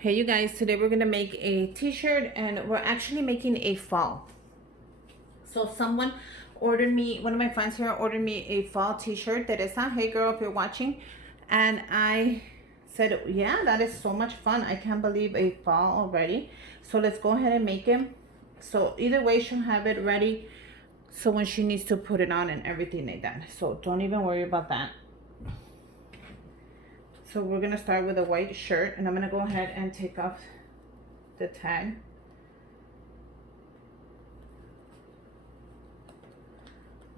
Hey you guys, today we're gonna make a t-shirt and we're actually making a fall. So someone ordered me, one of my friends here ordered me a fall t-shirt. Teresa, hey girl, if you're watching. And I said, yeah, that is so much fun. I can't believe a fall already. So let's go ahead and make it. So either way, she'll have it ready. So when she needs to put it on and everything like that. So don't even worry about that. So we're gonna start with a white shirt and I'm gonna go ahead and take off the tag.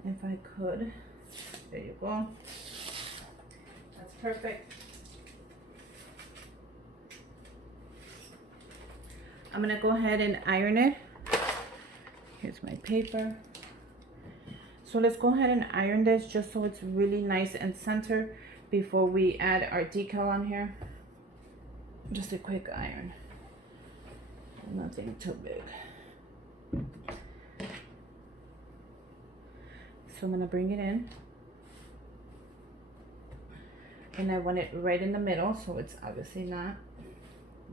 If I could, there you go. That's perfect. I'm gonna go ahead and iron it. Here's my paper. So let's go ahead and iron this just so it's really nice and centered before we add our decal on here. Just a quick iron, nothing too big. So I'm gonna bring it in and I want it right in the middle, so it's obviously not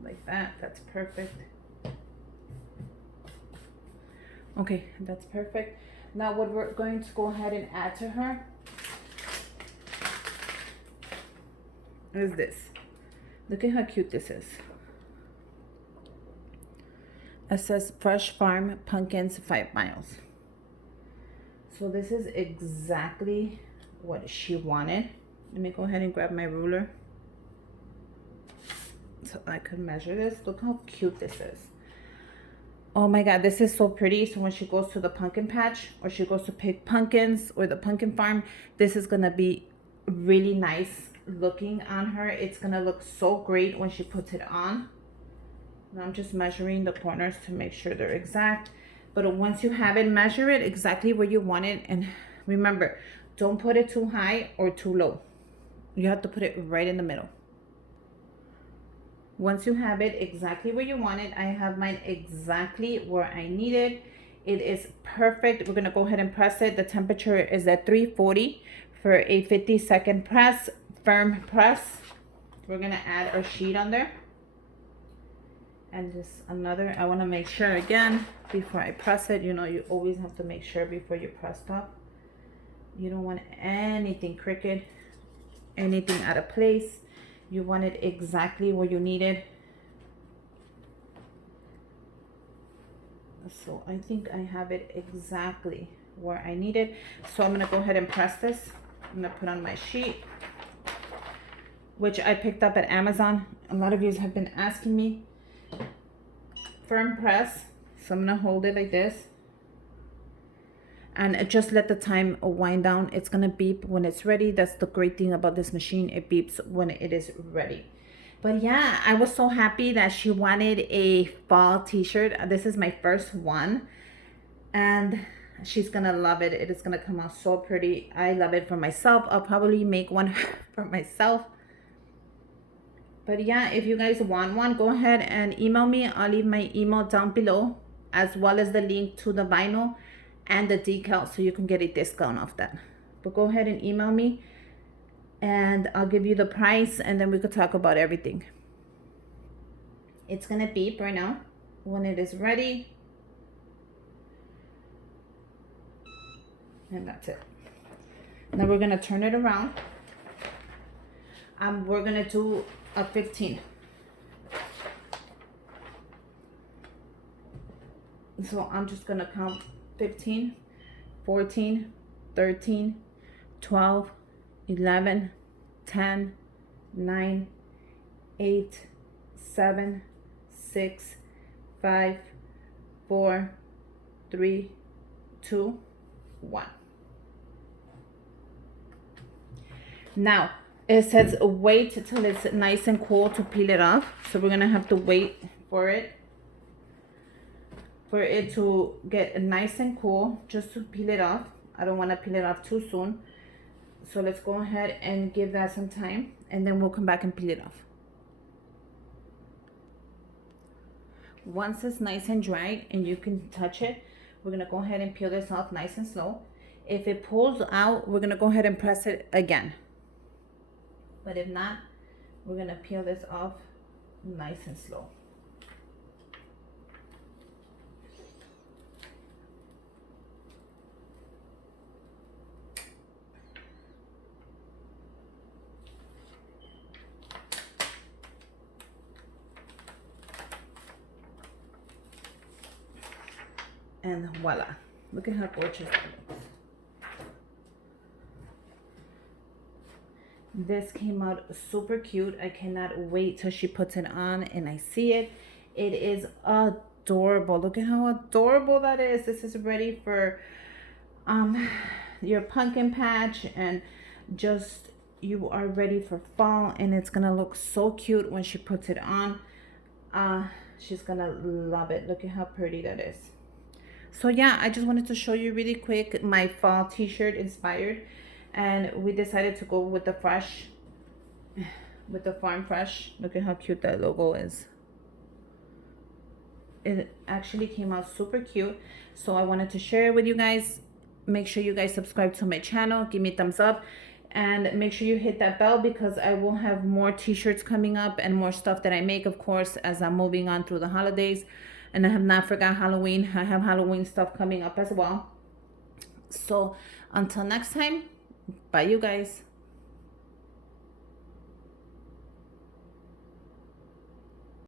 like that. That's perfect. Okay, that's perfect. Now what we're going to go ahead and add to her is this. Look at how cute this is. It says Fresh Farm Pumpkins 5 miles. So this is exactly what she wanted. Let me go ahead and grab my ruler so I could measure this. Look how cute this is. Oh my god, this is so pretty. So when she goes to the pumpkin patch or she goes to pick pumpkins or the pumpkin farm, this is gonna be really nice looking on her. It's gonna look so great when she puts it on. And I'm just measuring the corners to make sure they're exact. But once you have it, measure it exactly where you want it. And remember, don't put it too high or too low. You have to put it right in the middle. Once you have it exactly where you want it, I have mine exactly where I need it. It is perfect. We're gonna go ahead and press it. The temperature is at 340 for a 50-second press, firm press. We're gonna add our sheet on there. And just another, I wanna make sure again, before I press it, you know, you always have to make sure before you press top. You don't want anything crooked, anything out of place. You want it exactly where you need it. So I think I have it exactly where I need it. So I'm gonna go ahead and press this. I'm gonna put on my sheet, which I picked up at Amazon. A lot of you have been asking me. Firm press. So I'm gonna hold it like this. And just let the time wind down. It's gonna beep when it's ready. That's the great thing about this machine. It beeps when it is ready. But yeah, I was so happy that she wanted a fall t-shirt. This is my first one. And she's gonna love it. It is gonna come out so pretty. I love it for myself. I'll probably make one for myself. But yeah, if you guys want one, go ahead and email me. I'll leave my email down below, as well as the link to the vinyl and the decal, so you can get a discount off that. But go ahead and email me and I'll give you the price and then we could talk about everything. It's gonna beep right now. When it is ready, and that's it. Now we're gonna turn it around. We're gonna do a 15. So I'm just gonna count 15, 14, 13, 12, 11, 10, 9, 8, 7, 6, 5, 4, 3, 2, 1. Now, it says wait till it's nice and cool to peel it off. So we're gonna have to wait for it to get nice and cool, just to peel it off. I don't want to peel it off too soon. So let's go ahead and give that some time and then we'll come back and peel it off. Once it's nice and dry and you can touch it, we're gonna go ahead and peel this off nice and slow. If it pulls out, we're gonna go ahead and press it again. But if not, we're gonna peel this off nice and slow. And voila, look at how gorgeous that looks. This came out super cute. I cannot wait till she puts it on and I see it. It is adorable. Look at how adorable that is. This is ready for your pumpkin patch, and just you are ready for fall, and it's gonna look so cute when she puts it on. She's gonna love it. Look at how pretty that is. So yeah, I just wanted to show you really quick my fall t-shirt inspired, and we decided to go with the fresh, with the farm fresh. Look at how cute that logo is. It actually came out super cute, so I wanted to share it with you guys. Make sure you guys subscribe to my channel, give me a thumbs up, and make sure you hit that bell because I will have more t-shirts coming up and more stuff that I make, of course, as I'm moving on through the holidays. And I have not forgot Halloween. I have Halloween stuff coming up as well. So until next time, bye you guys.